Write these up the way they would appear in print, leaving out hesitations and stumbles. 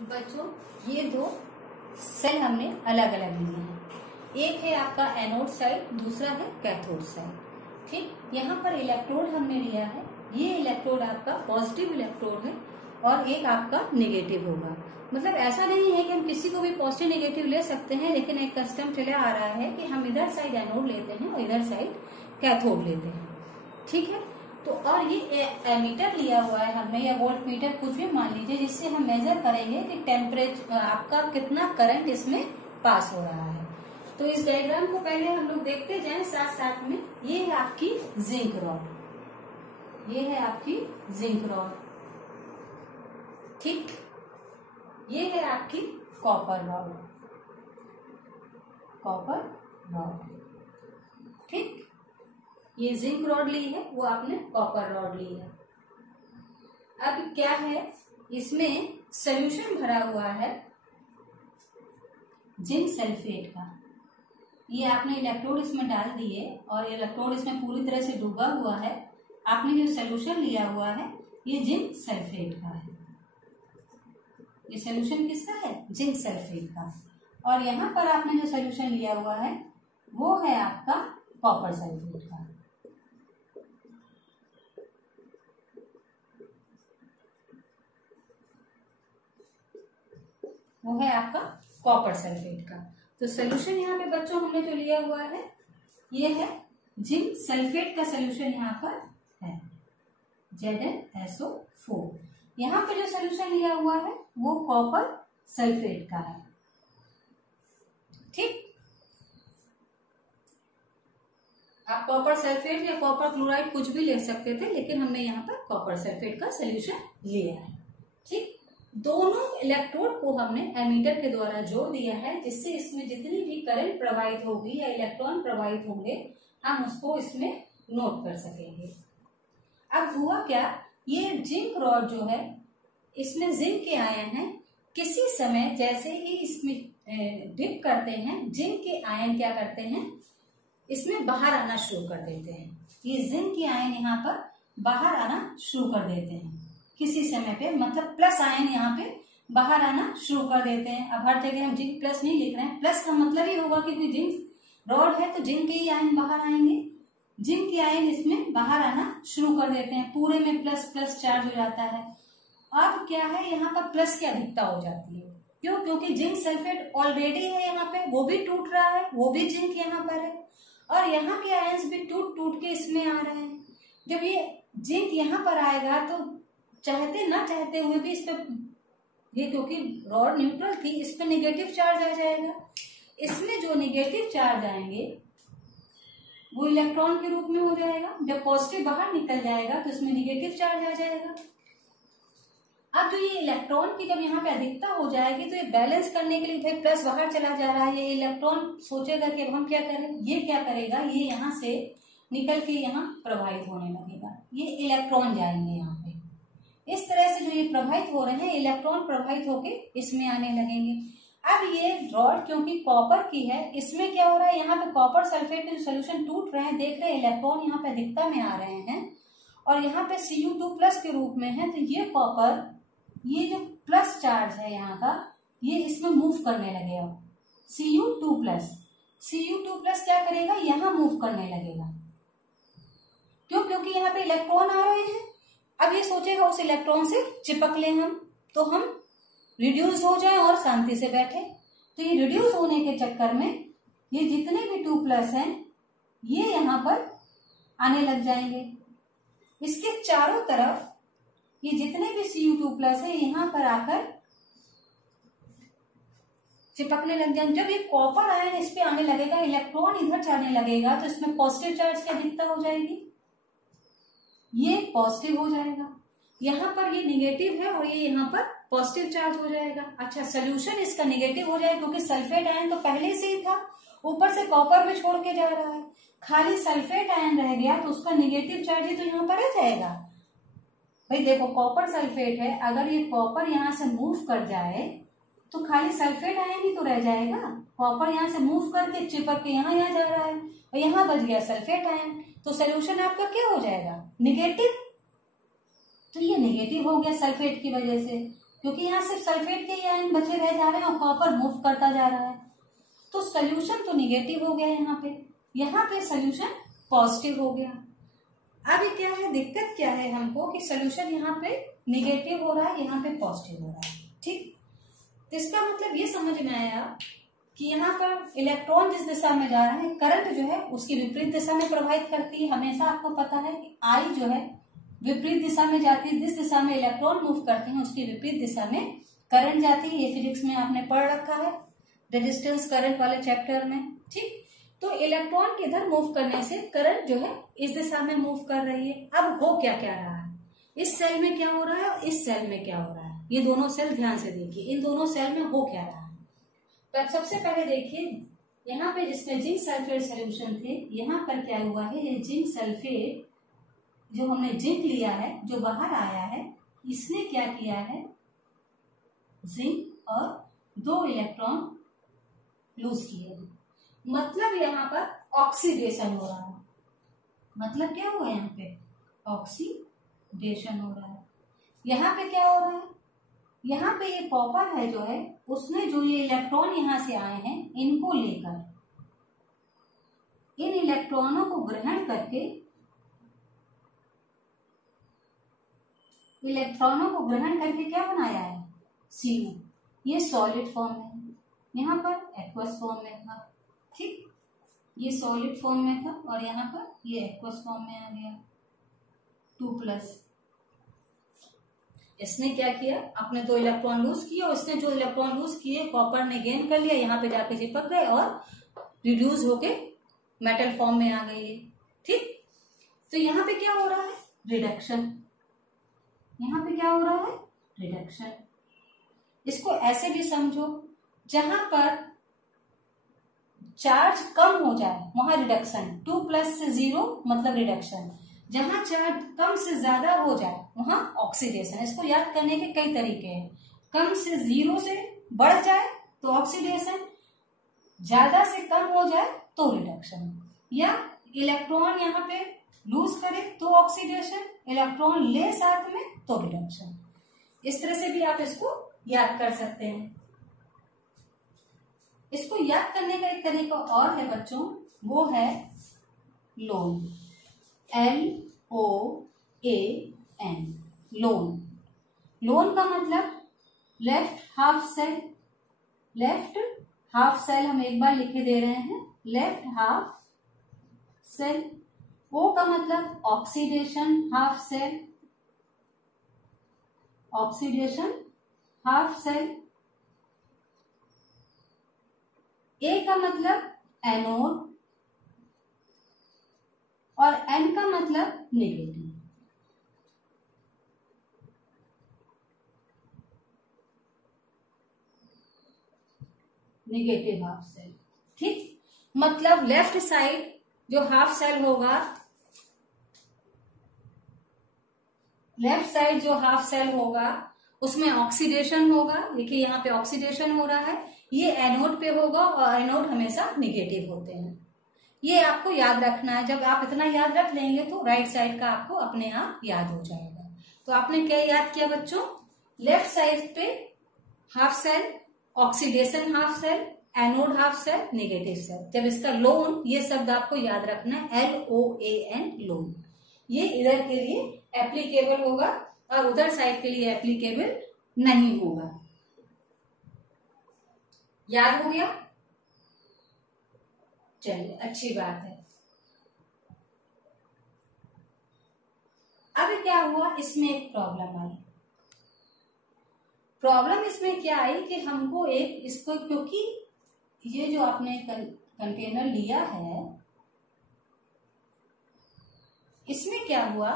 बच्चों, ये दो सेल हमने अलग अलग लिए हैं। एक है आपका एनोड साइड, दूसरा है कैथोड साइड। ठीक, यहाँ पर इलेक्ट्रोड हमने लिया है। ये इलेक्ट्रोड आपका पॉजिटिव इलेक्ट्रोड है और एक आपका नेगेटिव होगा। मतलब ऐसा नहीं है कि हम किसी को भी पॉजिटिव नेगेटिव ले सकते हैं, लेकिन एक कस्टम चला आ रहा है कि हम इधर साइड एनोड लेते हैं और इधर साइड कैथोड लेते हैं। ठीक है, तो और ये एमीटर लिया हुआ है हमने, या वोल्ट मीटर कुछ भी मान लीजिए, जिससे हम मेजर करेंगे कि टेम्परेचर आपका कितना करंट इसमें पास हो रहा है। तो इस डायग्राम को पहले हम लोग देखते जाएं साथ साथ में। ये है आपकी जिंक रॉड, ये है आपकी जिंक रॉड। ठीक, ये है आपकी कॉपर रॉड, कॉपर रॉड। ठीक, ये जिंक रॉड ली है, वो आपने कॉपर रॉड ली है। अब क्या है, इसमें सॉल्यूशन भरा हुआ है जिंक सल्फेट का। ये आपने इलेक्ट्रोड इसमें डाल दिए और इलेक्ट्रोड इसमें पूरी तरह से डूबा हुआ है। आपने जो सॉल्यूशन लिया हुआ है ये जिंक सल्फेट का है। ये सॉल्यूशन किसका है? जिंक सल्फेट का। और यहाँ पर आपने जो सॉल्यूशन लिया हुआ है वो है आपका कॉपर सल्फेट का। वो है आपका कॉपर सल्फेट का। तो सॉल्यूशन यहाँ पे बच्चों हमने जो लिया हुआ है ये है जिंक सल्फेट का सॉल्यूशन यहाँ पर है, ZnSO4। यहाँ पे जो सॉल्यूशन लिया हुआ है वो कॉपर सल्फेट का है। ठीक, आप कॉपर सल्फेट या कॉपर क्लोराइड कुछ भी ले सकते थे, लेकिन हमने यहाँ पर कॉपर सल्फेट का सॉल्यूशन लिया है। ठीक, दोनों इलेक्ट्रोड को हमने एमीटर के द्वारा जोड़ दिया है, जिससे इसमें जितनी भी करंट प्रवाहित होगी या इलेक्ट्रॉन प्रवाहित होंगे हम उसको इसमें नोट कर सकेंगे। अब हुआ क्या, ये जिंक रॉड जो है इसमें जिंक के आयन हैं। किसी समय जैसे ही इसमें डिप करते हैं, जिंक के आयन क्या करते हैं, इसमें बाहर आना शुरू कर देते हैं। ये जिंक के आयन यहाँ पर बाहर आना शुरू कर देते हैं किसी समय पे, मतलब प्लस आयन यहाँ पे बाहर आना शुरू कर देते हैं। अब हर जगह हम जिंक प्लस नहीं लिख रहे हैं, प्लस का मतलब ही होगा कि कोई जिंक रॉड है तो जिंक के ही आयन बाहर आएंगे। जिंक के आयन इसमें बाहर आना शुरू कर देते हैं, पूरे में प्लस प्लस चार्ज हो जाता है। अब क्या है, यहाँ पर प्लस की अधिकता हो जाती है। क्यों? क्योंकि जिंक सल्फेट ऑलरेडी है यहाँ पे, वो भी टूट रहा है, वो भी जिंक यहाँ पर है और यहाँ के आयन्स भी टूट टूट के इसमें आ रहे हैं। जब ये जिंक यहाँ पर आएगा तो चाहते ना चाहते हुए भी इस पे, ये क्योंकि रॉड न्यूट्रल थी, इस पे नेगेटिव चार्ज आ जाएगा। इसमें जो नेगेटिव चार्ज आएंगे वो इलेक्ट्रॉन के रूप में हो जाएगा। जब पॉजिटिव बाहर निकल जाएगा तो इसमें नेगेटिव चार्ज आ जाएगा। अब जो ये इलेक्ट्रॉन की जब यहाँ पे अधिकता हो जाएगी तो ये बैलेंस करने के लिए, भाई प्लस बाहर चला जा रहा है, ये इलेक्ट्रॉन सोचेगा कि अब हम क्या करें। ये क्या करेगा, ये यहाँ से निकल के यहाँ प्रवाहित होने लगेगा। ये इलेक्ट्रॉन जाएंगे यहाँ पे। इस तरह से जो ये प्रवाहित हो रहे हैं, इलेक्ट्रॉन प्रवाहित होके इसमें आने लगेंगे। अब ये रॉड क्योंकि कॉपर की है, इसमें क्या हो रहा है, यहाँ पे कॉपर सल्फेट के जो सोल्यूशन टूट रहे हैं, देख रहे हैं इलेक्ट्रॉन यहाँ पे अधिकता में आ रहे हैं और यहाँ पे Cu2+ के रूप में है। तो ये कॉपर, ये जो प्लस चार्ज है यहाँ का, ये इसमें मूव करने लगेगा। Cu2+ क्या करेगा, यहाँ मूव करने लगेगा। क्यों? क्योंकि यहाँ पे इलेक्ट्रॉन आ रहे हैं। अब ये सोचेगा उस इलेक्ट्रॉन से चिपक ले हम, तो हम रिड्यूस हो जाए और शांति से बैठे। तो ये रिड्यूस होने के चक्कर में ये जितने भी 2+ हैं ये यहाँ पर आने लग जाएंगे। इसके चारों तरफ ये जितने भी Cu2+ है यहाँ पर आकर चिपकने लग जाएंगे। जब ये कॉपर आयन इस पे आने लगेगा, इलेक्ट्रॉन इधर जाने लगेगा, तो इसमें पॉजिटिव चार्ज की अधिकता हो जाएगी, ये पॉजिटिव हो जाएगा। यहाँ पर ये निगेटिव है और ये यहाँ पर पॉजिटिव चार्ज हो जाएगा। अच्छा, सोल्यूशन इसका निगेटिव हो जाएगा क्योंकि सल्फेट आयन तो पहले से ही था, ऊपर से कॉपर भी छोड़ के जा रहा है। खाली सल्फेट आयन रह गया तो उसका निगेटिव चार्ज ही तो यहाँ पर आ जाएगा। भाई देखो, कॉपर सल्फेट है, अगर ये कॉपर यहाँ से मूव कर जाए तो खाली सल्फेट आयन ही तो रह जाएगा। कॉपर यहाँ से मूव करके चिपक के यहाँ जा रहा है और यहाँ बच गया सल्फेट आयन, तो सोल्यूशन आपका क्या हो जाएगा, निगेटिव। तो ये नेगेटिव हो गया सल्फेट की वजह से। क्योंकि यहाँ सिर्फ सल्फेट के आयन बचे रह जा रहे हैं और कॉपर मूव करता जा रहा है, तो सोल्यूशन तो निगेटिव हो गया यहाँ पे सोल्यूशन पॉजिटिव हो गया। अब क्या है, दिक्कत क्या है हमको कि सोल्यूशन यहाँ पे निगेटिव हो रहा है, यहाँ पे पॉजिटिव हो रहा है। ठीक, तो इसका मतलब ये समझ में आया कि यहाँ पर इलेक्ट्रॉन जिस दिशा में जा रहा है, करंट जो है उसकी विपरीत दिशा में प्रवाहित करती है। हमेशा आपको पता है कि आई जो है विपरीत दिशा में जाती है, जिस दिशा में इलेक्ट्रॉन मूव करते हैं उसकी विपरीत दिशा में करंट जाती है। ये फिजिक्स में आपने पढ़ रखा है रेजिस्टेंस करंट वाले चैप्टर में। ठीक, तो इलेक्ट्रॉन के इधर मूव करने से करंट जो है इस दिशा में मूव कर रही है। अब हो क्या क्या रहा है, इस सेल में क्या हो रहा है और इस सेल में क्या हो रहा है, ये दोनों सेल ध्यान से देखिए, इन दोनों सेल में हो क्या रहा है। तो अब सबसे पहले देखिए यहाँ पे जिसमें जिंक सल्फेट सोल्यूशन थे, यहाँ पर क्या हुआ है, ये जिंक सल्फेट जो हमने जिंक लिया है जो बाहर आया है, इसने क्या किया है, जिंक और 2 इलेक्ट्रॉन लूज किए। मतलब यहाँ पर ऑक्सीडेशन हो रहा है। मतलब क्या हुआ यहाँ पे, ऑक्सीडेशन हो रहा है। यहाँ पे क्या हो रहा है, यहाँ पे ये कॉपर है जो है उसने जो ये इलेक्ट्रॉन यहाँ से आए हैं इनको लेकर, इन इलेक्ट्रॉनों को ग्रहण करके, क्या बनाया है, CO। ये सॉलिड फॉर्म में, यहाँ पर एक्वस फॉर्म में था। ठीक, ये सॉलिड फॉर्म में था और यहाँ पर ये एक्वस फॉर्म में आ गया 2+। इसने क्या किया, अपने 2 इलेक्ट्रॉन लूज किए और इसने जो इलेक्ट्रॉन लूज किए कॉपर ने गेन कर लिया, यहाँ पे जाके चिपक गए और रिड्यूस होके मेटल फॉर्म में आ गई। ठीक, तो यहाँ पे क्या हो रहा है, रिडक्शन। यहाँ पे क्या हो रहा है, रिडक्शन। इसको ऐसे भी समझो, जहां पर चार्ज कम हो जाए वहां रिडक्शन, 2+ से 0 मतलब रिडक्शन। जहां चार्ज कम से ज्यादा हो जाए वहां ऑक्सीडेशन। इसको याद करने के कई तरीके हैं। कम से 0 से बढ़ जाए तो ऑक्सीडेशन, ज्यादा से कम हो जाए तो रिडक्शन, या इलेक्ट्रॉन यहाँ पे लूज करे तो ऑक्सीडेशन, इलेक्ट्रॉन ले साथ में तो रिडक्शन। इस तरह से भी आप इसको याद कर सकते हैं। इसको याद करने का एक तरीका और है बच्चों, वो है लोन, LOAN, लोन। लोन का मतलब left half cell. Left half cell हम एक बार लिखे दे रहे हैं, लेफ्ट हाफ सेल। O का मतलब oxidation half cell, oxidation half cell. A का मतलब एनोड और N का मतलब नेगेटिव। Negative half cell. ठीक, मतलब लेफ्ट साइड जो हाफ सेल होगा, लेफ्ट साइड जो हाफ सेल होगा उसमें ऑक्सीडेशन होगा। देखिए यहाँ पे ऑक्सीडेशन हो रहा है, ये एनोड पे होगा और एनोड हमेशा नेगेटिव होते हैं। ये आपको याद रखना है। जब आप इतना याद रख लेंगे तो राइट साइड का आपको अपने आप याद हो जाएगा। तो आपने क्या याद किया बच्चों, लेफ्ट साइड पे half cell, oxidation half cell, anode half cell, negative cell. जब इसका लोन, ये शब्द आपको याद रखना है, LOAN, लोन। ये इधर के लिए एप्लीकेबल होगा और उधर साइड के लिए एप्लीकेबल नहीं होगा। याद हो गया, चलिए अच्छी बात है। अब क्या हुआ, इसमें एक प्रॉब्लम आई। प्रॉब्लम इसमें क्या आई कि हमको इसको, क्योंकि ये जो आपने कंटेनर लिया है, इसमें क्या हुआ,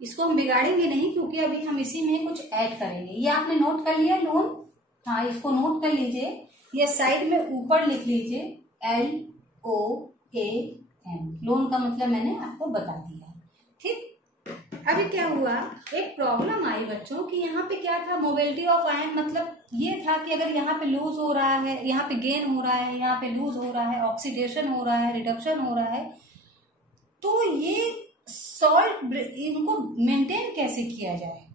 इसको हम बिगाड़ेंगे नहीं क्योंकि अभी हम इसी में कुछ ऐड करेंगे। ये आपने नोट कर लिया लोन, हाँ इसको नोट कर लीजिए। ये साइड में ऊपर लिख लीजिए LOAN, लोन का मतलब मैंने आपको बता दिया। ठीक, अभी क्या हुआ, एक प्रॉब्लम आई बच्चों कि यहाँ पे क्या था, मोबिलिटी ऑफ आयन। मतलब ये था कि अगर यहाँ पे लूज हो रहा है, यहाँ पे गेन हो रहा है, यहाँ पे लूज हो रहा है, ऑक्सीडेशन हो रहा है, रिडक्शन हो रहा है, तो ये सॉल्ट इनको मेंटेन कैसे किया जाए।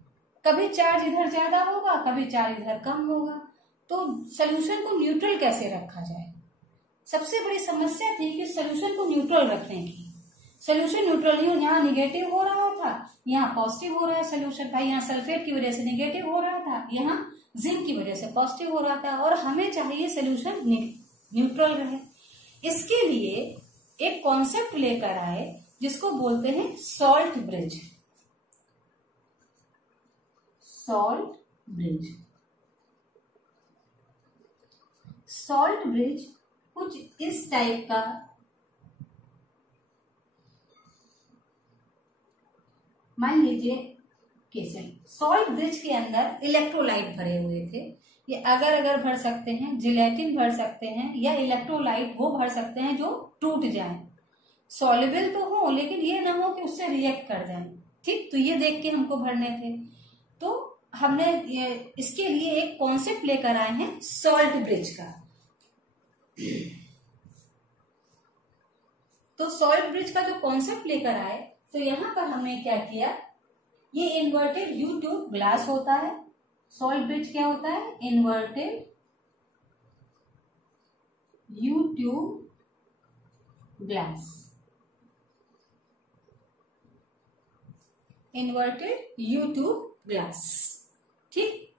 कभी चार्ज इधर ज्यादा होगा, कभी चार्ज इधर कम होगा, तो सोल्यूशन को न्यूट्रल कैसे रखा जाए। सबसे बड़ी समस्या थी कि सोल्यूशन को न्यूट्रल रखने की। सोल्यूशन न्यूट्रल नहीं हो, यहाँ निगेटिव हो रहा था, यहाँ पॉजिटिव हो रहा है सोल्यूशन, भाई यहाँ सल्फेट की वजह से निगेटिव हो रहा था, यहाँ जिंक की वजह से पॉजिटिव हो रहा था, और हमें चाहिए सोल्यूशन न्यूट्रल रहे। इसके लिए एक कॉन्सेप्ट लेकर आए जिसको बोलते हैं salt bridge. Salt bridge, salt bridge कुछ इस टाइप का मान लीजिए कैसे। सॉल्ट ब्रिज के अंदर इलेक्ट्रोलाइट भरे हुए थे, ये अगर भर सकते हैं, जिलेटिन भर सकते हैं, या इलेक्ट्रोलाइट वो भर सकते हैं जो टूट जाए, सॉल्युबल तो हो लेकिन ये ना हो कि उससे रिएक्ट कर जाए। ठीक, तो ये देख के हमको भरने थे, तो हमने इसके लिए एक कॉन्सेप्ट लेकर आए हैं सॉल्ट ब्रिज का। तो सॉल्ट ब्रिज का जो कॉन्सेप्ट लेकर आए, तो यहां पर हमने क्या किया, ये इन्वर्टेड यू ट्यूब ग्लास होता है। सॉल्ट ब्रिज क्या होता है, inverted you tube glass, inverted you tube glass. ठीक,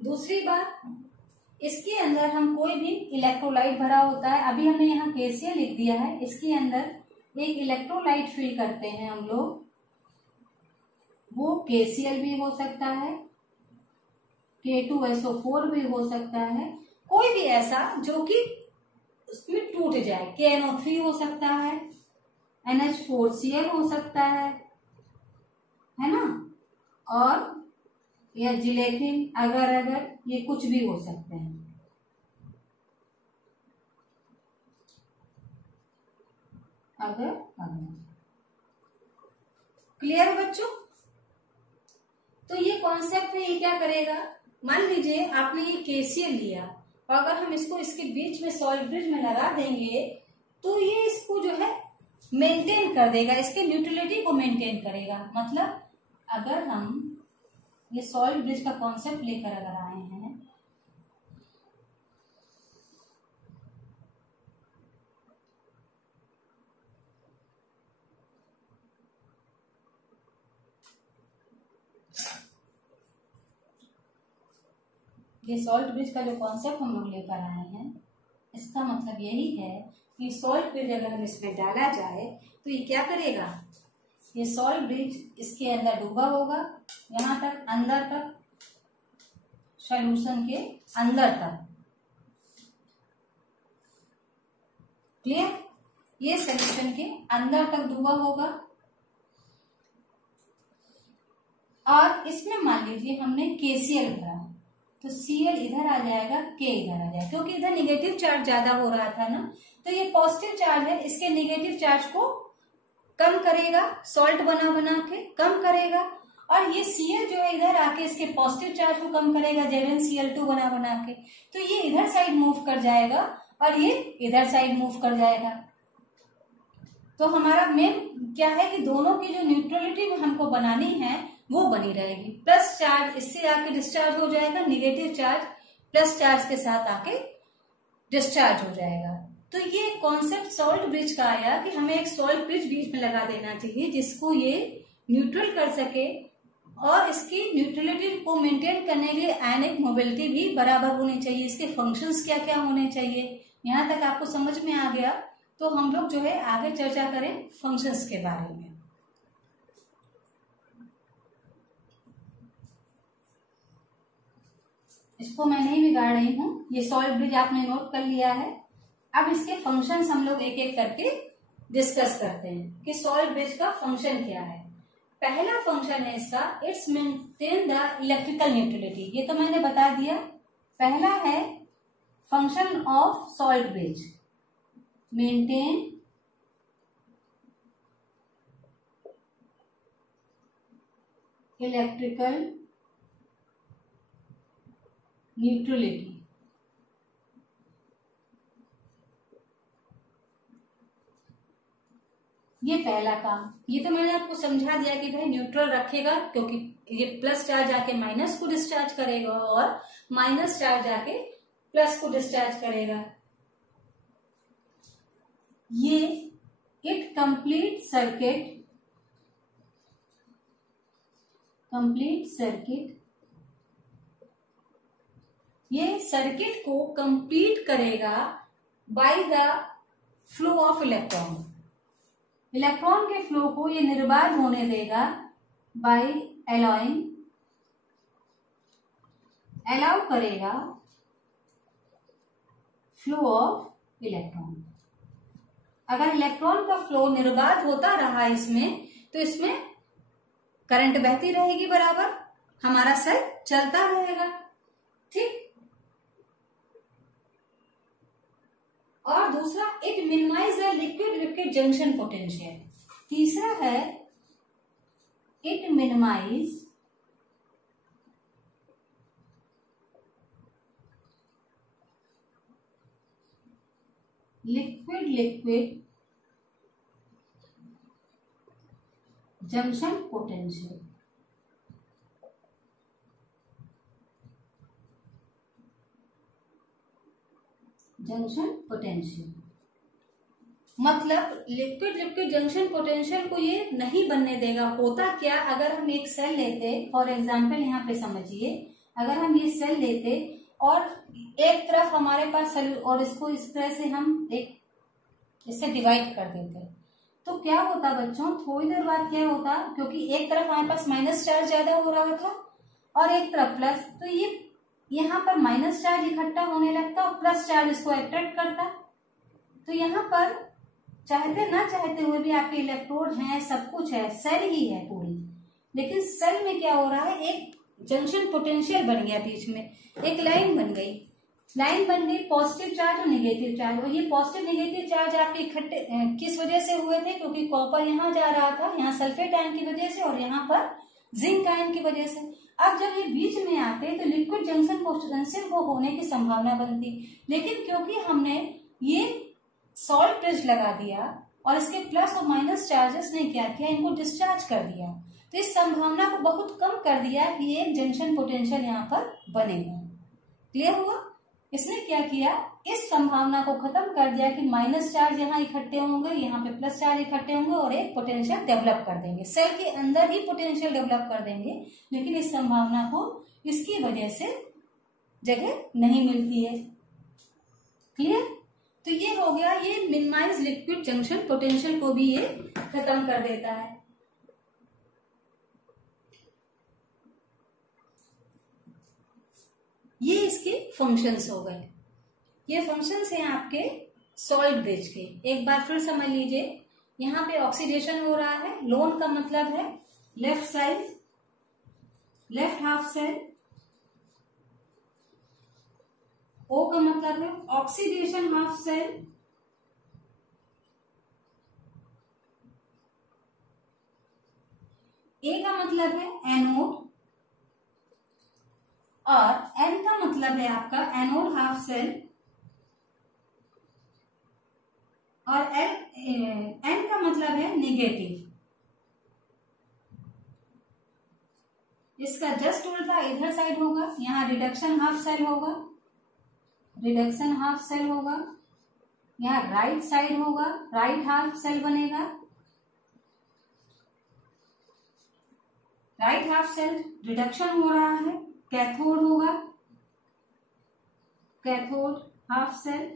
दूसरी बात, इसके अंदर हम कोई भी इलेक्ट्रोलाइट भरा होता है, अभी हमने यहाँ KCl लिख दिया है, इसके अंदर एक इलेक्ट्रोलाइट फिल करते हैं हम लोग, वो KCl भी हो सकता है, K2SO4 भी हो सकता है, कोई भी ऐसा जो कि उसमें टूट जाए, KNO3 हो सकता है, NH4Cl हो सकता है ना, और या जिलेटिन, अगर ये कुछ भी हो सकते हैं। अगर क्लियर है बच्चों। तो ये कॉन्सेप्ट है, ये क्या करेगा, मान लीजिए आपने ये KCl लिया, और अगर हम इसको इसके बीच में सॉल्ट ब्रिज में लगा देंगे, तो ये इसको जो है मेंटेन कर देगा, इसके न्यूट्रलिटी को मेंटेन करेगा। मतलब अगर हम ये सॉल्ट ब्रिज का कॉन्सेप्ट लेकर अगर आए हैं, ये सॉल्ट ब्रिज का जो कॉन्सेप्ट हम लोग लेकर आए हैं, इसका मतलब यही है कि सॉल्ट ब्रिज अगर हम इसमें डाला जाए तो ये क्या करेगा, ये सॉल्ट ब्रिज इसके अंदर डूबा होगा, यहाँ तक अंदर तक, सॉल्यूशन के अंदर तक। क्लियर, ये सॉल्यूशन के अंदर तक डूबा होगा, और इसमें मान लीजिए हमने KCl भरा, तो Cl इधर आ जाएगा, K इधर आ जाएगा, क्योंकि इधर निगेटिव चार्ज ज्यादा हो रहा था ना, तो ये पॉजिटिव चार्ज है, इसके निगेटिव चार्ज को कम करेगा, सॉल्ट बना के कम करेगा, और ये Cl जो है इधर आके इसके पॉजिटिव चार्ज को कम करेगा, Zn-Cl2 बना के, तो ये इधर साइड मूव कर जाएगा और ये इधर साइड मूव कर जाएगा। तो हमारा मेन क्या है कि दोनों की जो न्यूट्रलिटी हमको बनानी है वो बनी रहेगी। प्लस चार्ज इससे आके डिस्चार्ज हो जाएगा, निगेटिव चार्ज प्लस चार्ज के साथ आके डिस्चार्ज हो जाएगा। तो ये कॉन्सेप्ट सॉल्ट ब्रिज का आया कि हमें एक सॉल्ट ब्रिज बीच में लगा देना चाहिए जिसको ये न्यूट्रल कर सके, और इसकी न्यूट्रलिटी को मेंटेन करने के लिए आयनिक मोबिलिटी भी बराबर होनी चाहिए। इसके फंक्शंस क्या क्या होने चाहिए, यहाँ तक आपको समझ में आ गया। तो हम लोग जो है आगे चर्चा करें फंक्शंस के बारे में। इसको मैं नहीं बिगाड़ रही हूँ, ये सॉल्ट ब्रिज आपने नोट कर लिया है। अब इसके फंक्शंस हम लोग एक एक करके डिस्कस करते हैं कि सॉल्ट ब्रिज का फंक्शन क्या है। पहला फंक्शन है इसका, it's maintain the electrical neutrality, ये तो मैंने बता दिया। पहला है function of salt bridge, maintain electrical neutrality. ये पहला काम। ये तो मैंने आपको समझा दिया कि भाई न्यूट्रल रखेगा, क्योंकि ये प्लस चार्ज आके माइनस को डिस्चार्ज करेगा और माइनस चार्ज आके प्लस को डिस्चार्ज करेगा। ये इट कंप्लीट सर्किट ये सर्किट को कंप्लीट करेगा by the flow of electron. Electron के फ्लो को ये निर्बाध होने देगा बाय अलाउ करेगा फ्लो ऑफ इलेक्ट्रॉन। अगर इलेक्ट्रॉन का फ्लो निर्बाध होता रहा इसमें, तो इसमें करंट बहती रहेगी बराबर, हमारा सेल चलता रहेगा। ठीक। और दूसरा, it minimise the liquid junction potential. तीसरा है it minimise liquid junction potential. मतलब लिक्विड जंक्शन पोटेंशियल को ये नहीं बनने देगा। होता क्या, अगर हम एक सेल लेते, फॉर एग्जांपल यहाँ पे समझिए, अगर हम ये सेल लेते और एक तरफ हमारे पास और इसको इस तरह से हम इससे डिवाइड कर देते, तो क्या होता बच्चों, थोड़ी देर बाद क्या होता, क्योंकि एक तरफ हमारे पास माइनस चार्ज ज्यादा हो रहा था और एक तरफ प्लस, तो ये यहाँ पर माइनस चार्ज इकट्ठा होने लगता और प्लस चार्ज इसको अट्रैक्ट करता। तो यहाँ पर चाहते ना चाहते हुए भी आपके इलेक्ट्रोड हैं, सब कुछ है, सेल ही है पूरी, लेकिन सेल में क्या हो रहा है, एक जंक्शन पोटेंशियल बन गया, बीच में एक लाइन बन गई, पॉजिटिव चार्ज और निगेटिव चार्ज। और ये पॉजिटिव निगेटिव चार्ज आपके इकट्ठे किस वजह से हुए थे, क्योंकि कॉपर यहाँ जा रहा था, यहाँ सल्फेट आयन की वजह से और यहाँ पर जिंक आयन की वजह से। अब जब ये बीच में आते तो लिक्विड जंक्शन पोटेंशियल वो होने की संभावना बनती, लेकिन क्योंकि हमने ये सॉल्ट ब्रिज लगा दिया और इसके प्लस और माइनस चार्जेस ने क्या किया, इनको डिस्चार्ज कर दिया, तो इस संभावना को बहुत कम कर दिया कि ये जंक्शन पोटेंशियल यहाँ पर बनेगा। क्लियर हुआ? इसने क्या किया, इस संभावना को खत्म कर दिया कि माइनस चार्ज यहाँ इकट्ठे होंगे, यहाँ पे प्लस चार्ज इकट्ठे होंगे और एक पोटेंशियल डेवलप कर देंगे, सेल के अंदर ही पोटेंशियल डेवलप कर देंगे, लेकिन इस संभावना को इसकी वजह से जगह नहीं मिलती है। क्लियर? तो ये हो गया, ये मिनिमाइज लिक्विड जंक्शन पोटेंशियल को भी ये खत्म कर देता है। ये इसके फंक्शंस हो गए। ये फंक्शंस हैं आपके सॉल्ट ब्रिज के। एक बार फिर समझ लीजिए, यहाँ पे ऑक्सीडेशन हो रहा है, लोन का मतलब है left side, left half cell, O का मतलब है ऑक्सीडेशन हाफ सेल, ए का मतलब है एनोड और एन का मतलब है आपका एनोड हाफ सेल और एन का मतलब है नेगेटिव। इसका जस्ट उल्टा इधर साइड होगा, यहाँ रिडक्शन हाफ सेल होगा, रिडक्शन हाफ सेल होगा, यहाँ राइट साइड होगा, राइट हाफ सेल बनेगा, राइट हाफ सेल रिडक्शन हो रहा है, कैथोड होगा, कैथोड हाफ सेल,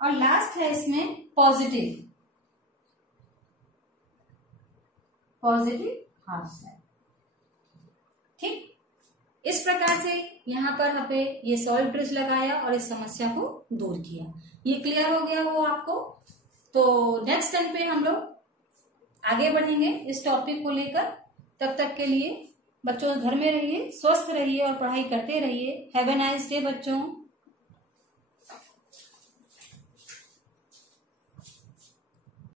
और लास्ट है इसमें पॉजिटिव हाफ सेल। ठीक, इस प्रकार से यहाँ पर हमें ये सॉल्ट ब्रिज लगाया और इस समस्या को दूर किया। ये क्लियर हो गया हो आपको? तो नेक्स्ट टाइम पे हम लोग आगे बढ़ेंगे इस टॉपिक को लेकर। तब तक के लिए बच्चों घर में रहिए, स्वस्थ रहिए और पढ़ाई करते रहिए। हैव ए नाइस डे बच्चों।